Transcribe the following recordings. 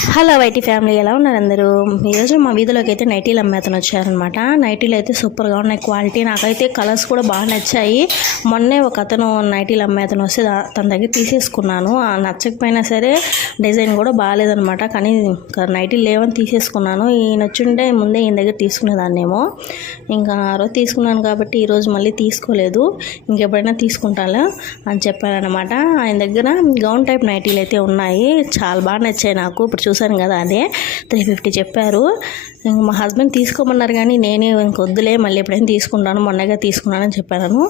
Hello YT family ఎలా ఉన్నారు అందరూ? ఈరోజు మా వీధిలోకి అయితే నైటీలు అమ్మేతను వచ్చారనమాట నైటీలు అయితే సూపర్గా ఉన్నాయి. క్వాలిటీ నాకైతే కలర్స్ కూడా బాగా నచ్చాయి. మొన్నే ఒక అతను నైటీలు అమ్మేతను వస్తే తన దగ్గర తీసేసుకున్నాను. నచ్చకపోయినా సరే డిజైన్ కూడా బాగాలేదనమాట కానీ నైటీలు లేవని తీసేసుకున్నాను. ఈయన నచ్చుంటే ముందే ఈయన దగ్గర తీసుకునేదాన్నేమో. ఇంకా ఆ రోజు తీసుకున్నాను కాబట్టి ఈరోజు మళ్ళీ తీసుకోలేదు. ఇంకెప్పుడైనా తీసుకుంటాలా అని చెప్పానమాట ఆయన దగ్గర గౌన్ టైప్ నైటీలు అయితే ఉన్నాయి. చాలా బాగా నచ్చాయి నాకు. ఇప్పుడు చూశాను కదా అదే త్రీ ఫిఫ్టీ చెప్పారు. ఇంక మా హస్బెండ్ తీసుకోమన్నారు కానీ నేనే ఇంక వద్దులే మళ్ళీ ఎప్పుడైనా తీసుకుంటాను మొన్నగా తీసుకున్నానని చెప్పాను.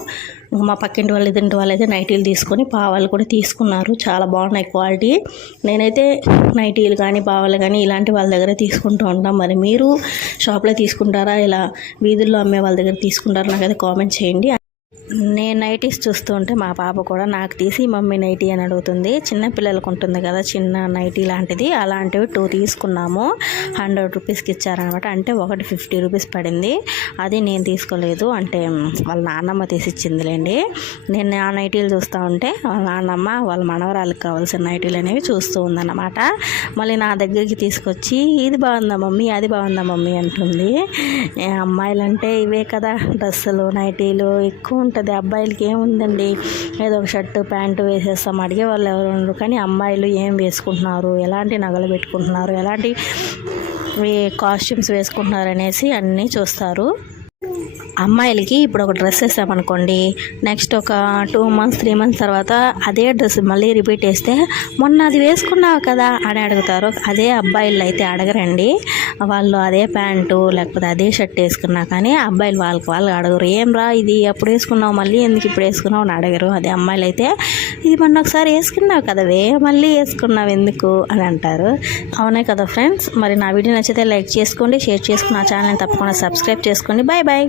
మా పక్కింటి వాళ్ళు ఇదింటి వాళ్ళు అయితే నైటీలు తీసుకొని పావాలు కూడా తీసుకున్నారు. చాలా బాగున్నాయి క్వాలిటీ. నేనైతే నైటీలు కానీ పావాలు కానీ ఇలాంటి వాళ్ళ దగ్గర తీసుకుంటూ ఉంటాం. మరి మీరు షాప్లో తీసుకుంటారా? ఇలా వీధుల్లో అమ్మే వాళ్ళ దగ్గర తీసుకుంటారా? నాకైతే కామెంట్ చేయండి. నేను నైటీస్ చూస్తూ ఉంటే మా పాప కూడా నాకు తీసి మమ్మీ నైటీ అని అడుగుతుంది. చిన్న పిల్లలకు ఉంటుంది కదా చిన్న నైటీ లాంటిది. అలాంటివి టూ తీసుకున్నాము. హండ్రెడ్ రూపీస్కి ఇచ్చారనమాట. అంటే ఒకటి ఫిఫ్టీ రూపీస్ పడింది. అది నేను తీసుకోలేదు. అంటే వాళ్ళ నాన్నమ్మ తీసి ఇచ్చిందిలేండి. నేను ఆ నైటీలు చూస్తూ ఉంటే వాళ్ళ నాన్నమ్మ వాళ్ళ మనవరాలకు కావాల్సిన నైటీలు అనేవి చూస్తూ ఉందన్నమాట. మళ్ళీ నా దగ్గరికి తీసుకొచ్చి ఇది బాగుందా మమ్మీ? అది బాగుందా మమ్మీ? అంటుంది. అమ్మాయిలంటే ఇవే కదా డ్రెస్సులు నైటీలు ఎక్కువ ఉంటుంది అబ్బాయిలకి ఏముందండి? ఏదో ఒక షర్టు ప్యాంటు వేసేస్తాం. అడిగే వాళ్ళు ఎవరు ఉండరు. కానీ అమ్మాయిలు ఏం వేసుకుంటున్నారు? ఎలాంటి నగలు పెట్టుకుంటున్నారు? ఎలాంటి కాస్ట్యూమ్స్ వేసుకుంటున్నారు అనేసి అన్నీ చూస్తారు. అమ్మాయిలకి ఇప్పుడు ఒక డ్రెస్ వేసామనుకోండి నెక్స్ట్ ఒక టూ మంత్స్ త్రీ మంత్స్ తర్వాత అదే డ్రెస్ మళ్ళీ రిపీట్ వేస్తే మొన్న అది వేసుకున్నావు కదా అని అడుగుతారు. అదే అబ్బాయిలు అయితే అడగరండి. వాళ్ళు అదే ప్యాంటు లేకపోతే అదే షర్ట్ వేసుకున్నా కానీ అబ్బాయిలు వాళ్ళకి వాళ్ళు అడగరు. ఏం రా ఇది? ఎప్పుడు వేసుకున్నావు? మళ్ళీ ఎందుకు ఇప్పుడు వేసుకున్నావు? అని అడగరు. అదే అమ్మాయిలు అయితే ఇది మొన్న ఒకసారి వేసుకున్నావు కదవే మళ్ళీ వేసుకున్నావు ఎందుకు? అని అంటారు. అవునే కదా ఫ్రెండ్స్. మరి నా వీడియో నచ్చితే లైక్ చేసుకోండి షేర్ చేసుకుని నా ఛానల్ని తప్పకుండా సబ్స్క్రైబ్ చేసుకోండి. Bye bye